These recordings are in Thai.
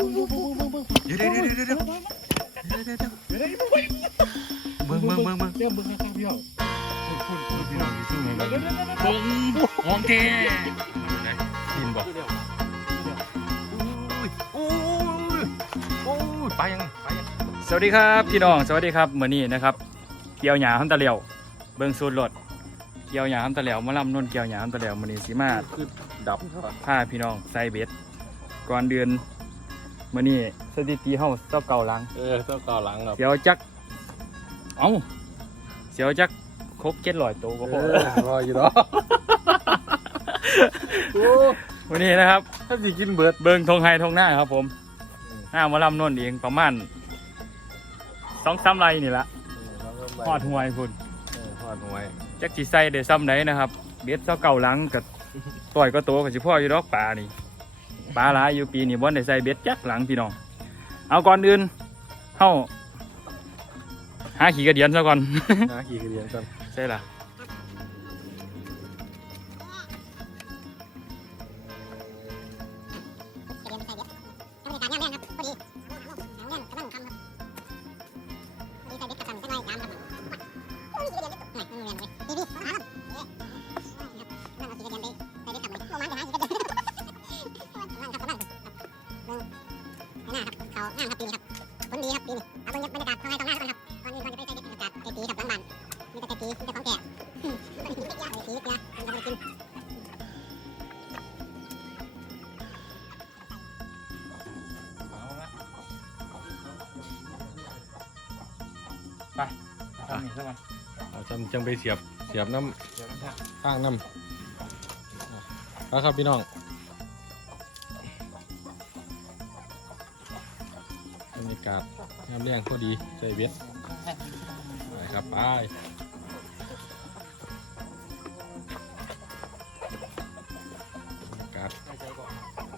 เดี๋ยวเดี๋ยวเดี๋ยวเดี๋ยวเดี๋ยวเดี๋ยวเดี๋ยวเดี๋ยวได้เบิ่งเบิ่งเบิ่งเบิ่งเดี๋ยวเบิ่งข้างๆพี่น้องคุณคุณคุณพี่น้องที่สู้ไงเบิ่งของแท้กินบ่อุ้ยอุ้ยอุ้ยไปยังไปยังสวัสดีครับพี่น้องสวัสดีครับเหมือนี้นะครับ เกี่ยวหญ้าห้ำตะเลียว เบิ่งสูตรรถเกี่ยวหญ้าห้ำตะเลียวมาลำนุ่นเกี่ยวหญ้าห้ำตะเลียวมื้อนี้สิมาคือดับพาพี่น้องใส่เบ็ดก่อนเดือน มื้อนี้สถิติเฮาเจ้าเก่าหลัง เออเจ้าก่อหลังครับเสียวจัก เอ้าเสียวจักครบ700ตัวก็พอรออยู่เนาะโอ้มื้อนี้นะครับถ้าสิกินเบิดเบิ่งทงไฮทงหน้าครับ ผมหน้ามาลำนุ่นเองประมาณ2-3ไร่นี่ละฮอดห่วยพุ่นทอดหวยจักสิใส่ได้ซ้ำไหนนะครับ เบ็ดเจ้าเก่าหลังกับต่อยก็โตกับสิพ่ออยู่ดอกปลานี่ ปลาหลายอยู่ปีนี้บ่ได้ใส่เบ็ดจักหลังพี่น้อง เอาก่อนอื่นเฮาหาขี่กระเดียนซะก่อน นะกี่กระเดียนกัน ใช่ล่ะ จำจังไปเสียบเสียบน้เดี๋ยวน้ำท่าำข้างน้ำเอาครับพี่น้องบรรยากาศน้ำเลี้ยงพอดีใจเบ็ดไปครับไปบรรยากาศ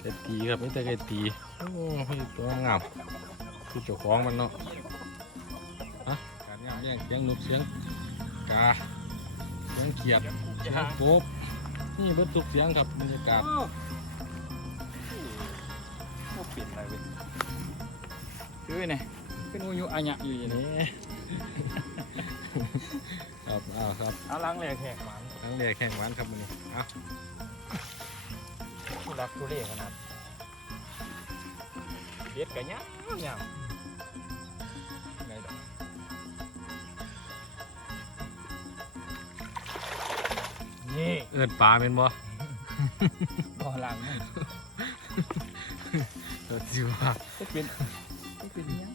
ไก่ตีครับไม่แต่ไก่ตีโอ้ให้ตัวงามคือเจ้าของมันเนาะฮะการงามแย่งเสียงนกเสียงกา เสียงเขียดเสียงโกบนี่เบิดทุกเสียงครับบรรยากาศโอ้เปลี่ยนอะไรเว้ยคือไงเป็นอุยุอัญญะอยู่อย่างนี้นี่ครับอ้าวครับเอาล้างแหลกแหกมันทั้งเรียกแข่งหวานครับมันนี่อะทุรักทุเลขนาดเบ็ดกันยังยัง นี่เอิดปลาเป็นบ่บ่อลังมันเอิดสิว่าจะเป็นจะเป็นอิหยัง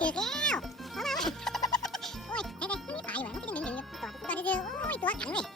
ถือแล้วเพราะว่าโอ้ยเด็กๆไม่ตายหรอมันก็ยังหนึ่งอยู่ต่อต่อที่เจอโอ้ยตัวกันเลย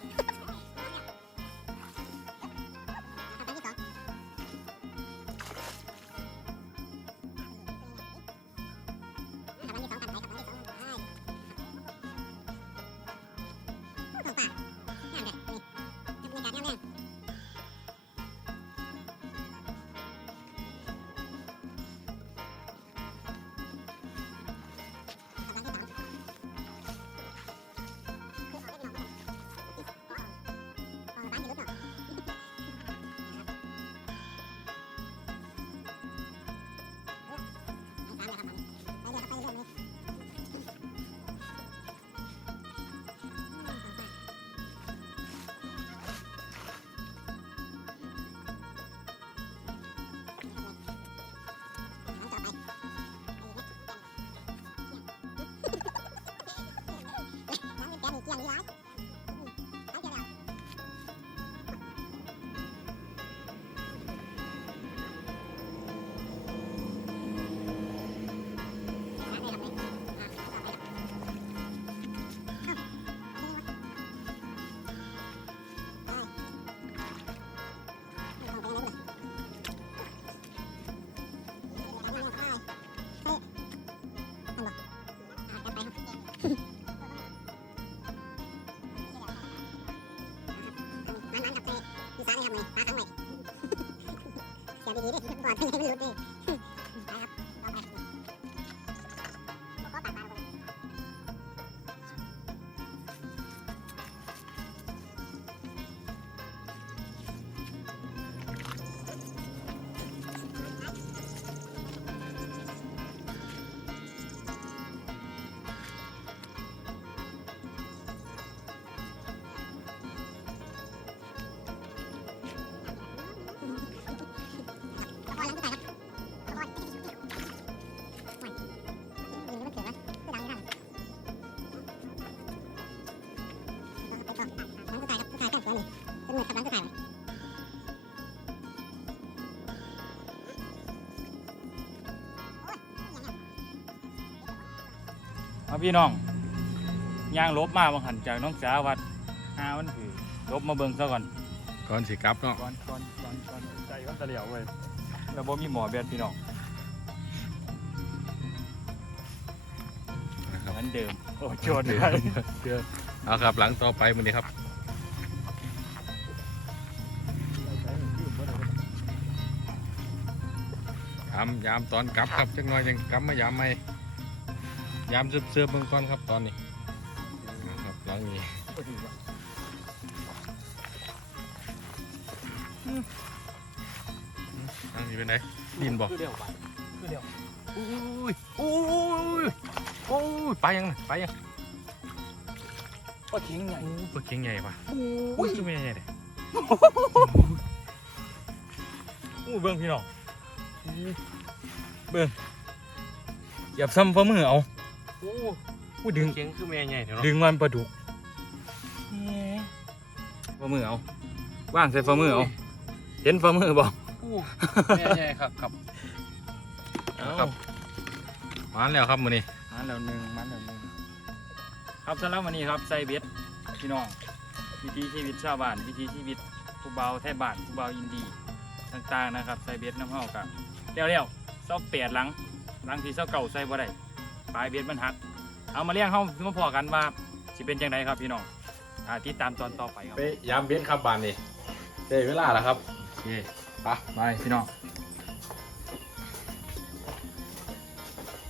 านเลยครับเลยปลาครั้งใหม่เสีย เอาพี่น้องย่างลบมาบางหันจากน้องจ๋าวัดหามันถือลบมาเบิ่งซะก่อนก่อนสิกลับเนาะก่อนก่อนก่อนก่อนใจก็ตะเหลียวเว้ยแล้วบ่มีหมอเบียดพี่น้องนะครับเหมือนเดิมโอ้โจทย์เดี๋ยวได้เดี๋ยวเอาครับหลังต่อไปมันนี้ครับยามยามตอนกลับครับจักหน่อยจังกลับมายามใหม่ ยามเสือบเสือบๆเบิ่งก่อนครับตอนนี้นะครับหลังนี้หลังนี้เป็นไงดินบ่คือเดียวไปคือเดียวอุ้ยอุ้ยโอ้ยไปยังน่ะไปยังก็ทิ้งใหญ่โอ้ยปลาเค็งใหญ่ปะอุ้ยไม่ใหญ่เลยอู้เบิ่งพี่น้องเบิ่งเหยียบซ้ำฝ่ามือเอา โอ้อู้ดึง เค็งคือแม่ใหญ่เดี๋ยวเนาะดึงมันปลาดุกฝ่ามือเอาว่างใส่ฝ่ามือเอาเห็นฝ่ามือบ่อู้แม่ใหญ่ครับครับเอาครับมาแล้วครับมื้อนี้มาแล้วหนึ่งมาแล้วหนึ่งครับสำหรับวันนี้ครับใส่เบ็ดพี่น้องวิถีชีวิตชาวบ้านวิถีชีวิตผู้เบาไทยบ้านผู้เบาอินดีต่างๆนะครับใส่เบ็ดน้ำเฮากับเร็วๆเศร้าเปียดหลังหลังที่เศร้าเก่าใส่บ่ได้ปลายเบ็ดมันหัก เอามาเลี้ยงเฮามาพอกันว่าสิเป็นจังไดครับพี่น้องถ้าติดตามตอนต่อไปครับไปยามเบ็ดครับบ้านนี้ได้เวลาแล้วครับโอเคไปไปพี่น้อง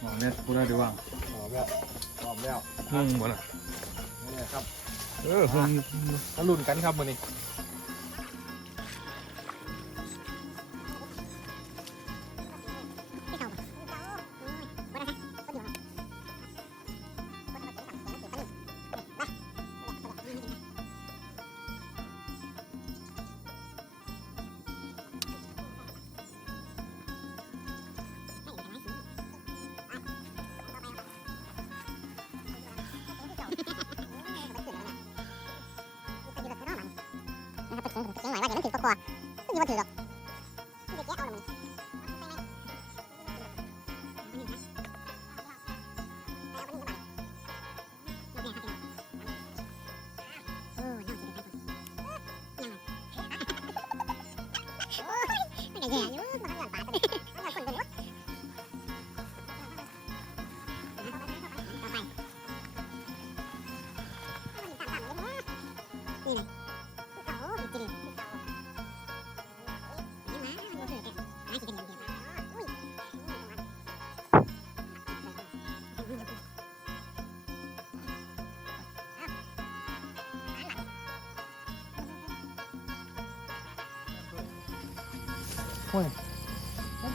มองเน็ตพูดได้ดีว่าพร้อมแล้วพร้อมแล้วหึ่งบ่ล่ะนี่ครับเออหึ่งมาลุ้นกันครับมื้อนี้ 不过你们听着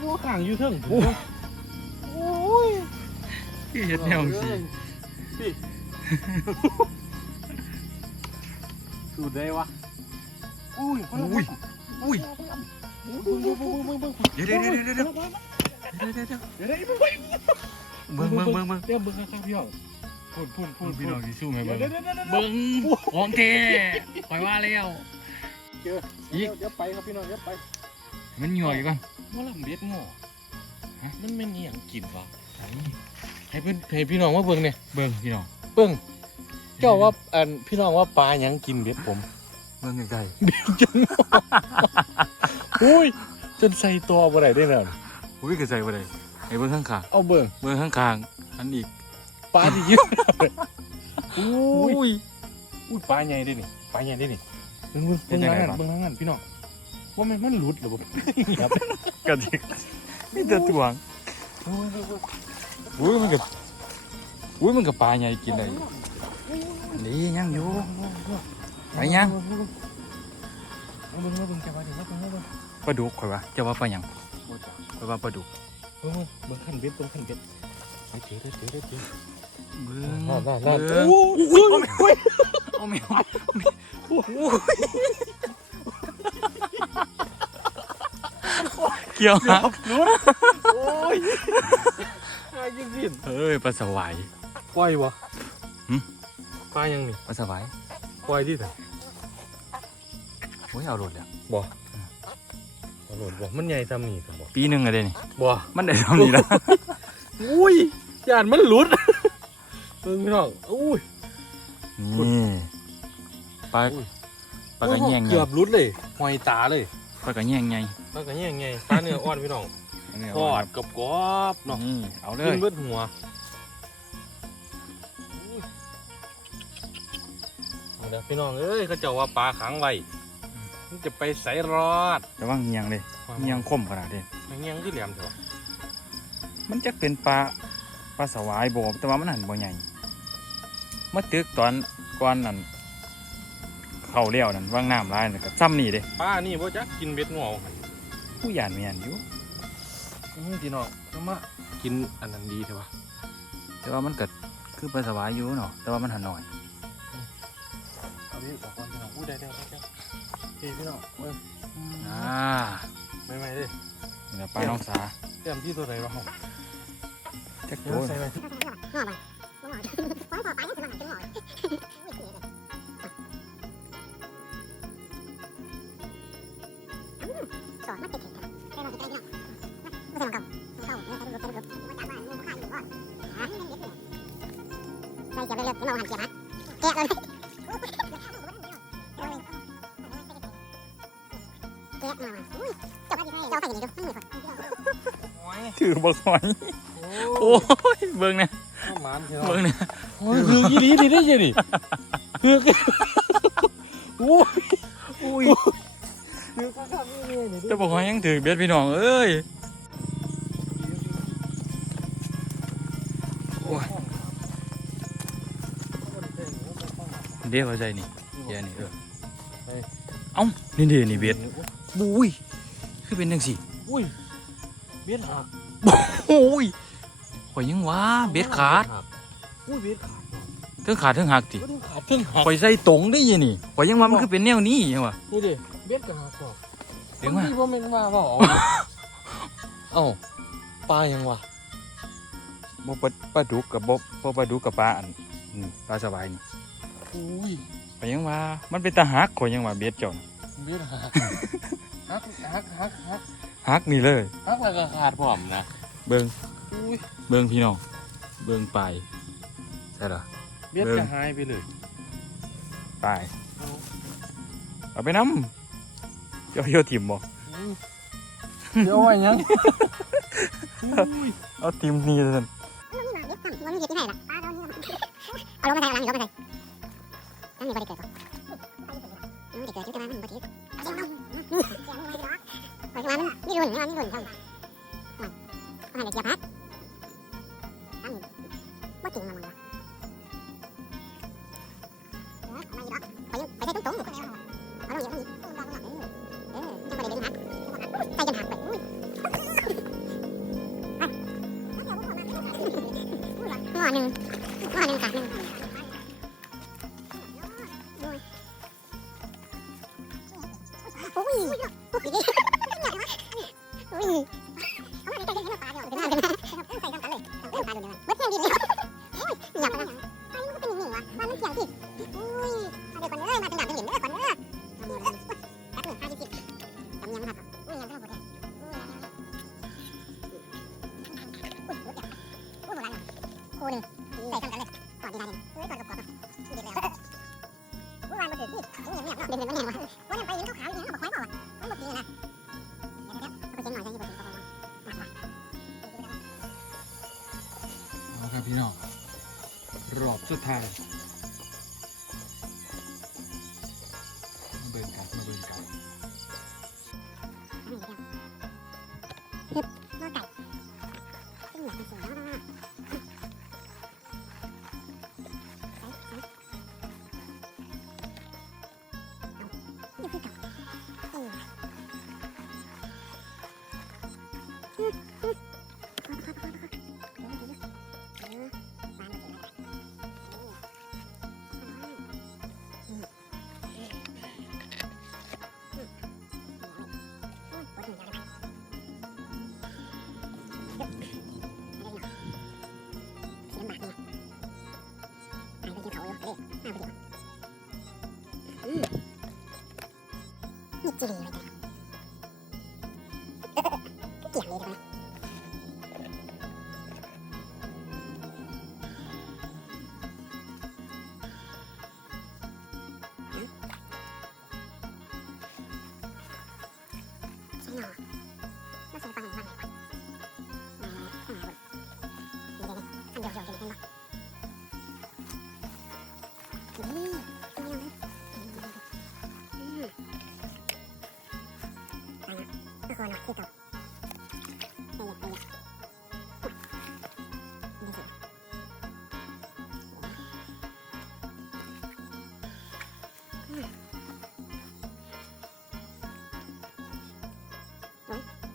มันบ่ข้างอยู่เทิงโอ้ยเฮ็ดแนวสิสูดได้วะอุ้ยอุ้ยอุ้ยเดี๋ยวเดี๋ยวเดี๋ยวเดี๋ยวเดี๋ยวเดี๋ยวเดี๋ยวเดี๋ยวเบิ่งเบิ่งเบิ่งเบิ่งเดี๋ยวเบิ่งข้างๆพี่น้องพูดพูดพูดพี่น้องสิสู้ไหมเบิ่งเบิ้งของเทคอยว่าแล้วเจอเดี๋ยวเดี๋ยวไปครับพี่น้องเดี๋ยวไปมันหย่อยก่อนว่าลำเบ็ดโง่ฮะมันไม่มีอย่างกินวะให้เพื่อนให้พี่น้องว่าเบิ่งเนี่ยเบิ่งพี่น้องเบิ่งเจ้าว่าอันพี่น้องว่าปลาหยังกินเบ็ดผมเบิ่งไกลจนอุ้ยจนใส่ตัวบ่ได้ได้แล้วๆอุ้ยก็ใจบ่ได้ให้เบิ่งข้างเอาเบิ่งๆเบิ่งข้างๆอันอีกปลาที่ยืดอุ้ยอุ้ยอุ้ยปลาใหญ่ได้นี่ปลาใหญ่ได้นี่เบิ่งเบิ่งเป็เบิ่นงจังทางได๋นั้นครับเบิ่งทางนั้นพี่น้อง ว่ามันมันหลุดหรือบ่ครับกระดิกมีแต่ตวงอุ้ยมันก็อุ้ยมันก็ปลาใหญ่กินได้นี่ยังอยู่ไปยังเอาเบิ่งเอาเบิ่งจับมาดิมาเบิ่งมาเบิ่งปลาดุกข่อยว่าจะว่าปลาหยังข่อยว่าปลาดุกเบิ่งเบิ่งขั้นเบ็ดเบิ่งขั้นเบ็ดไปเจอเด้อเจอเด้อเจอเบิ่งนั่นนั่นนั่นเบิ่งโอ้ยโอ้ยเอาแมว กี่ยวครับโอ้ยปลายิงสิ้นเอ้ยปลาสวายปล่อยวะหึปลายังนี่ปลาสวายปล่อยที่ไหนโอ้ยเอาโดดแล้วบ่เอาโหลดบ่มันใหญ่ซ้ำนี่ซ้ำบ่ปีหนึ่งอะเด้นี่บ่มันได้ทำนี่แล้วอุ้ยยานมันหลุดเบิ่งพี่น้องอุ้ยนี่ปลาอุ้ยปลากระแยงไงเกือบรุดเลยหอยตาเลย ปลากระแยงไงปลากระแยงไงปลาเนื้ออ่อนพี่น้องทอดกับกรอบๆเนาะนี่เอาเลกินยเบิดหัวเอาเด้อพี่น้องเอ้ยเขาเจ้าว่าปลาขังไว้มันจะไปใส่รอดระวังเงียงเลยเงียงคมขนาดนี้เงี้ยงที่เหลี่ยมเถอะมันจะเป็นปลาปลาสวายบ่แต่ว่ามันหันบ่ใหญ่เมื่อตึกตอนก่อนนั่น เข้าเลี้ยวนั่นว่างน้ำร้ายนั่นก็ซ้ำนี่เด้ปลานี่บ่จักกินเบ็ดงัวหั่นผู้ยานเมียนอยู่อื้อพี่น้องเอามากินอันนั้นดีเถอะวะแต่ว่ามันก็คือปลาสวายอยู่เนาะแต่ว่ามันหันหน่อยเอาพี่บอกก่อนพี่น้องอู้ได้ได้ได้ได้พี่พี่น้องเอ้ยอ่าไม่ไม่เด้นี่ล่ะปลาน้องสาเตรียมที่ตัวไหนวะเฮาจักเดี๋โตยวใส่ไป ใส่เก็บเร็วๆเราหันเก็บฮะแกะเลยแกะมาอุ้ยจบแล้วเจ้าใส่อย่างนี้ดูมันเหมือนถือบ่หอยโอ้ยเบิ่งเนี่ยข้องเบิ่งเนี่ยโอ้ยคือกี่ดีดีได้ยังดิคือโอ้ยโอ้ยคือข้าวนี่นี่นี่แต่บ่หอยยังถือเบ็ดพี่น้องเอ้ย เดี๋ยวเข้าใจนี่เดี๋ยวนี่เออเอ้านี่ดินี่เบ็ดบุ้ยคือเป็นจังซี่อุ้ยเบ็ดหักโอ้ยข่อยยังว่าเบ็ดขาดอุ้ยเบ็ดขาดเทิงขาดเทิงหักติเบ็ดขาดถึงหักข่อยใส่ตรงได้ยังนี่ข่อยยังว่ามันคือเป็นแนวนี้ยังวะนี่ดิเบ็ดกับหักก่อนเดี๋ยวมาที่ว่าแม่นว่าว่าเอาเอ้าปลายังวะบ่ปลาปลาดุกกับบ่บ่ปลาดุกกับปลาอันนี่ปลาสบายนี่ อุ้ยข่อยยังว่ามันเป็นตาหักข่อยยังว่าเบ็ดเจ้าน่ะเบ็ดหักหักหักหักหักหักนี่เลย หักแล้วก็ขาดพร้อมนะเบิ่งอุ้ยเบิ่งพี่น้องเบิ่งปลายใช่ล่ะ เบ็ดเบิ่ง จะหายไปเลยปลายเอาไปน้ำเจ้าโยทิมบ่เดี๋ยวไว้ยังเอาทิมนี่ซั่น มันมีเห็ดที่ไหนล่ะเอาลงมาใส่เอาลงมาใส่ นั่นมีบริเกิดก่อนมันจะเกิดขึ้นมามันบริเกิดเอาเอาเอาเอามันนี่รุ่นนี่รุ่นเท่าไหร่เอาให้เด็กอย่าพัดนั่นว่าจริงมันวะเอามาอีกแล้วไปไปใส่ตุ้งตุ้งเอาลงอย่างนี้ะเดี๋ยวเดี๋ยวเอาไปเช็คหน่อยจะยืนไปถึงประมาณหนักเอาครับพี่น้องรอบสุดท้าย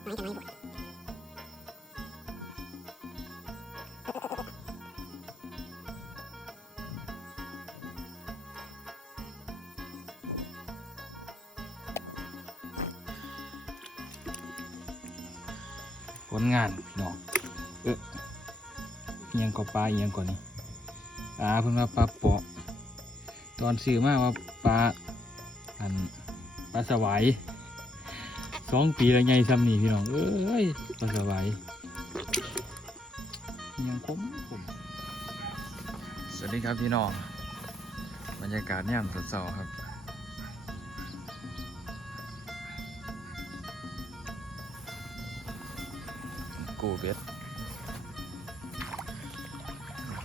อ้ยไม่จะไม่บุกผลงานพี่น้องเออเอียงก็ปลาเอียงก่อนนี่ปลาเพิ่นว่าปลาเปาะตอนซื้อมาว่าปลาอันปลาสวาย สองปีแล้วใหญ่ซ้ำนี่พี่น้อง เอ้ยปลาสวายเอียงคมคมสวัสดีครับพี่น้อง บรรยากาศย่ำสดๆครับ กูเบ็ด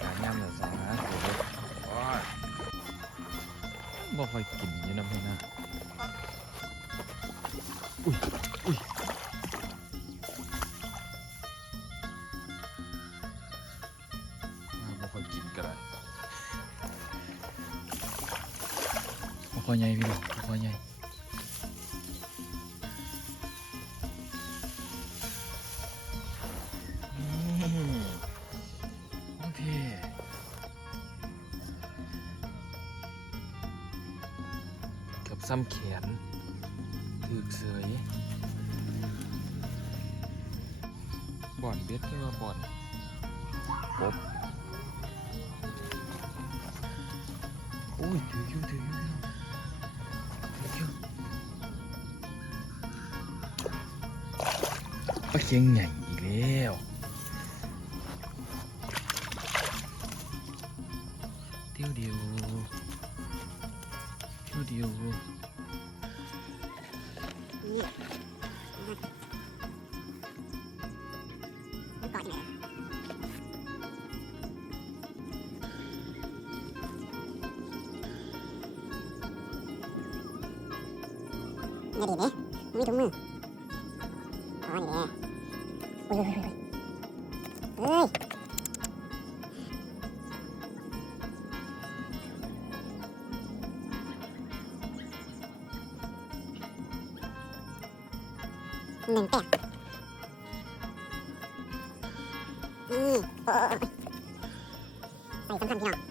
การย่ำแบบสองนะกูเบ็ดโอ้ยบ่ค่อยกินอยู่นะพี่นะ อใหญ่พี่น้องบ่ค่อใหญ่โอเคกับซ้ำแขนถือกเสยบ่อนเบ็ดที่ว่าบ่อนกบโอ้ยถืออยู่ ปลาเค็งใหญ่อีกแล้วเดียวเดียวเดียวเดียวนี่มันเกาะที่ไหนอย่าดีเด้ไม่มีถุงมืออ๋ หนึ่งแปดนี่โอ้ใส่สำคัญพี่น้องเดี๋ยว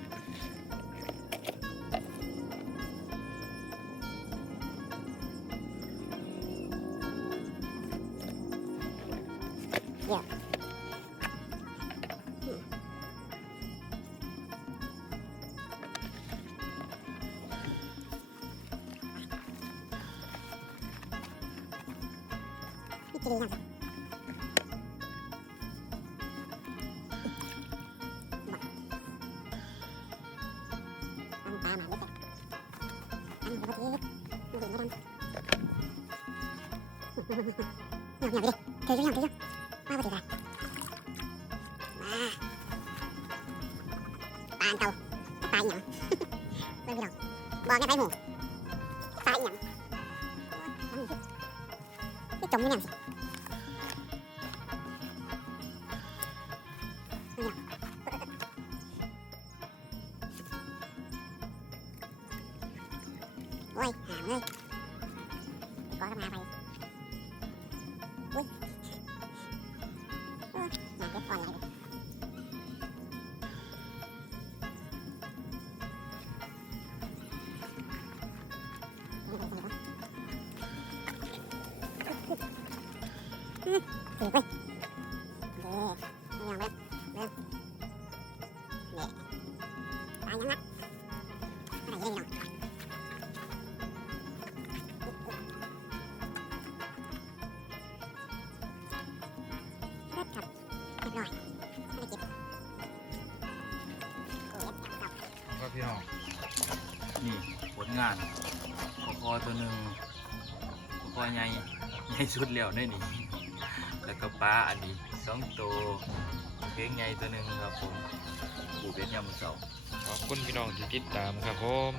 อืม นี่จะดียังครับตั้งตามาเล็กๆตั้งปกติไม่ถึงไม่ดันหยอกหยอก ถือไปเด้ไม่ยอมเว้ยเด้เด้ตายยังนะอะไรยังไงน้องเลิกครับเรียบร้อยไม่เก็บโอ้ยจับจับครับพี่น้องนี่ผลงานขอคอตัวหนึ่งขอคอใหญ่ใหญ่สุดแล้วในนี่ ปลาอันนี้สองตัวเพลงใหญ่ตัวหนึ่งครับผมปูเบ็ดยามเสาร์ขอบคุณพี่น้องที่ติดตามครับผม